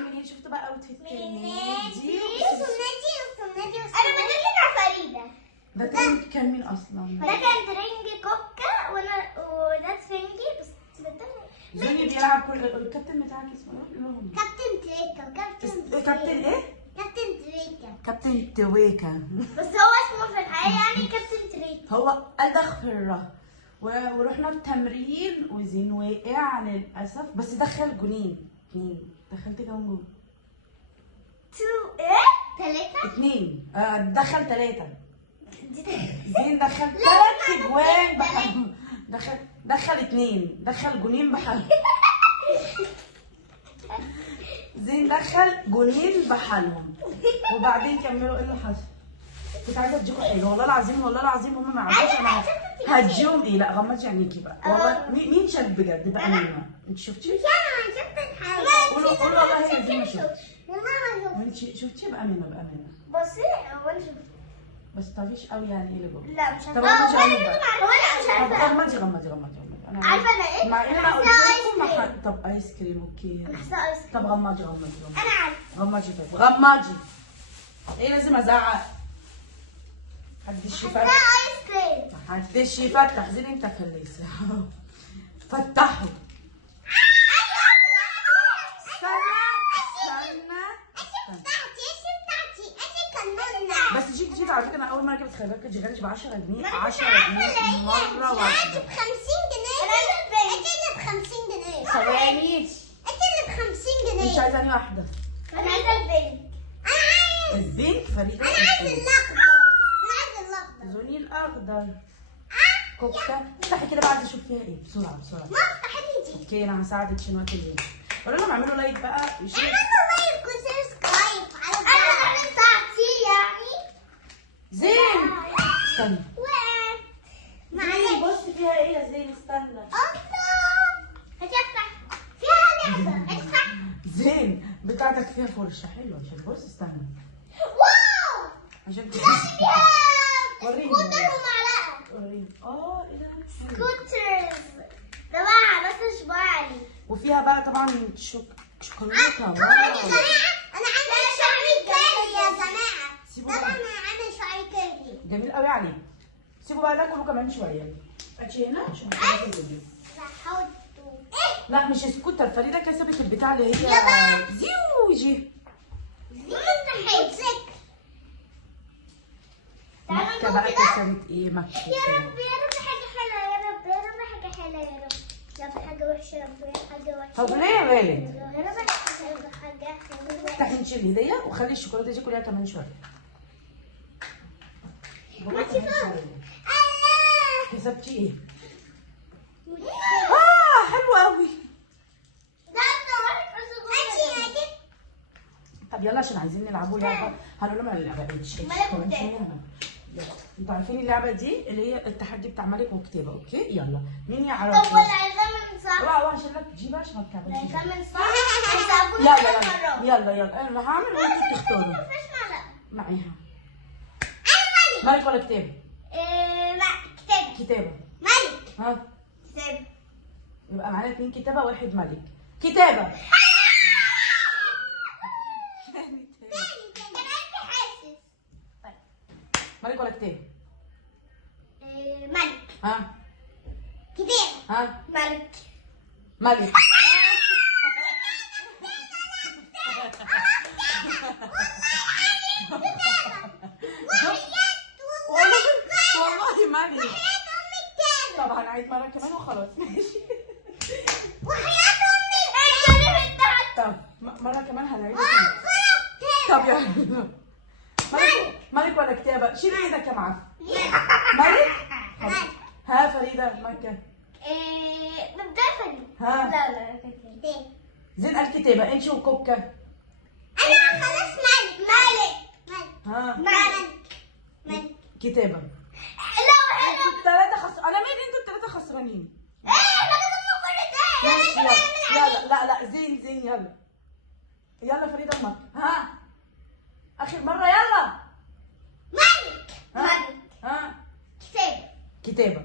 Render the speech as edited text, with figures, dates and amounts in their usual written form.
منين؟ شفتوا بقى اوتفيت نادي دي انا بدل مع فريده. ده ترند كان مين اصلا؟ ده كان ترنج كوكا وده ترنجي بس زوني بيلعب كل الكابتن بتاعك اسمه ايه؟ كابتن تريكا. كابتن ايه؟ كابتن تريكا. كابتن تويكا. بس هو اسمه في الحقيقة يعني كابتن تريكا. هو أدخر ورحنا التمرين وزين وقع للأسف بس دخل جونين. دخلت كام جون؟ 2 دخل 3. زين دخل 3 جوان بحالهم. دخل 2 دخل جونين بحالهم. زين دخل جونين بحالهم وبعدين كملوا. ايه اللي حصل؟ كنت عايزه اديكم حاجه والله العظيم هم ما عرفوش انا هديهم ايه. لا غمضي عينيكي بقى والله. مين شاف بجد بقى منه؟ انت شفتي؟ انا شفت الحاجة. قولوا والله يا زين ما شفتش. والله ما وانت شفتي بقى منه بصي هو انا شفت بس طريش قوي يعني ايه اللي جوه. لا مش طب عارفة. غمضي عينيك بقى. هو انا مش طب عارفة. غمضي انا عارفة انا ايه؟ مع ان انا قلت لكم طب ايس كريم اوكي. حاسة ايس كريم. طب غمضي انا عارفة. غمضي. ايه لازم ازعق؟ محدش يفتح. حاسة ايس كريم. محدش يفتح. زين انت فليسة. فتحوا. بس جيت على فكره انا اول مره جبت خلي بالك جيت ب 10 جنيه. 10 جنيه مره واحده. ب 50 جنيه. انت اللي ب 50 جنيه. ثواني. انت اللي ب 50 جنيه. مش عايزه انهي واحده؟ انا عايزه البنك. البنك فريده. انا عايزه الاخضر. زوني الاخضر. كوكا. افتحي كده بقى عايزه اشوف فيها ايه بسرعه. ما افتحي دي. اوكي انا هساعدك عشان وقت الليل. قولوا لهم اعملوا لايك بقى وشير. اعملوا لايك وسبسكرايب على انا ساعتي يعني. زين استنى. وقعت. زين بص فيها ايه يا زين؟ استنى. الله. هتفتح. فيها لعبة. هتفتح. زين بتاعتك فيها فرشه حلوه عشان بص استنى. واو. عشان فيها وريني. سكوتر ومعلقة. وريني. ايه ده؟ سكوترز. ده بقى بس شبالي. وفيها بقى طبعا شوكولاته. يا جماعة أنا عامل شعري كيري يا جماعة. سيبوا طبعا بقى. أنا عامل شعري كيري. جميل قوي عليك. سيبوا بقى ناكله كمان شويه. هاتي هنا عشان نخلص الفيديو. بحطه. لا مش سكوتر. فريده كسبت البتاع اللي هي يلا. زيوجي. موتوسيكل. مكه بقى كسبت ايه؟ مكه يا رب يا رب حاجة حلوة يا رب يا رب حاجة حلوة يا رب. يا رب حاجة وحشة يا رب حاجة وحشة. طب ليه يا غالي؟ يا رب حاجة حلوة. افتحي انت الهديه وخلي الشوكولاته دي كلها كمان شويه. ما تفهم. الله. كسبتي ايه؟ حلو قوي. ده أنت واحد بس. طب يلا عشان عايزين نلعبوا لعبه. هنقول لهم على اللعبه دي. انتوا عارفين اللعبه دي اللي هي التحدي بتاع ملك وكتابه. اوكي يلا مين يعرف؟ طب ولا عايزاه من صح؟ اوعى عشان لا تجيبها عشان ما تكعبلش. عايزاه من صح؟ عايزاه أقول يلا انا هعمل وانتوا تختاروا. مفيش معلقة. معاها أنا ملك ولا كتابه؟ لا كتابة. كتابه. ملك. ها كتابة. يبقى معانا 2 كتابه واحد ملك. كتابه. ملك ولا كتابه؟ ملك. ها كتابة. ها ملك. ملك. والله ملك. طب هنعيد مره كمان وخلاص ماشي. وحياة أمي. أنت طب مره كمان هنعيد. طب يلا. ملك ولا كتابه؟ شيل ايدك يا معفن. ملك. ها فريده مكه. نبدأ فريد. ها لا زين قال كتابه. انت وكوكا. أنا خلاص ملك. ها ملك. كتابه. لا انتوا الثلاثه انا مالي انتوا الثلاثه خسرانين. ما لازم نقول ده. ماشي يلا. لا زين يلا فريده ومكه. ها اخر مره يلا. ملك. ها كتابة. كتابه.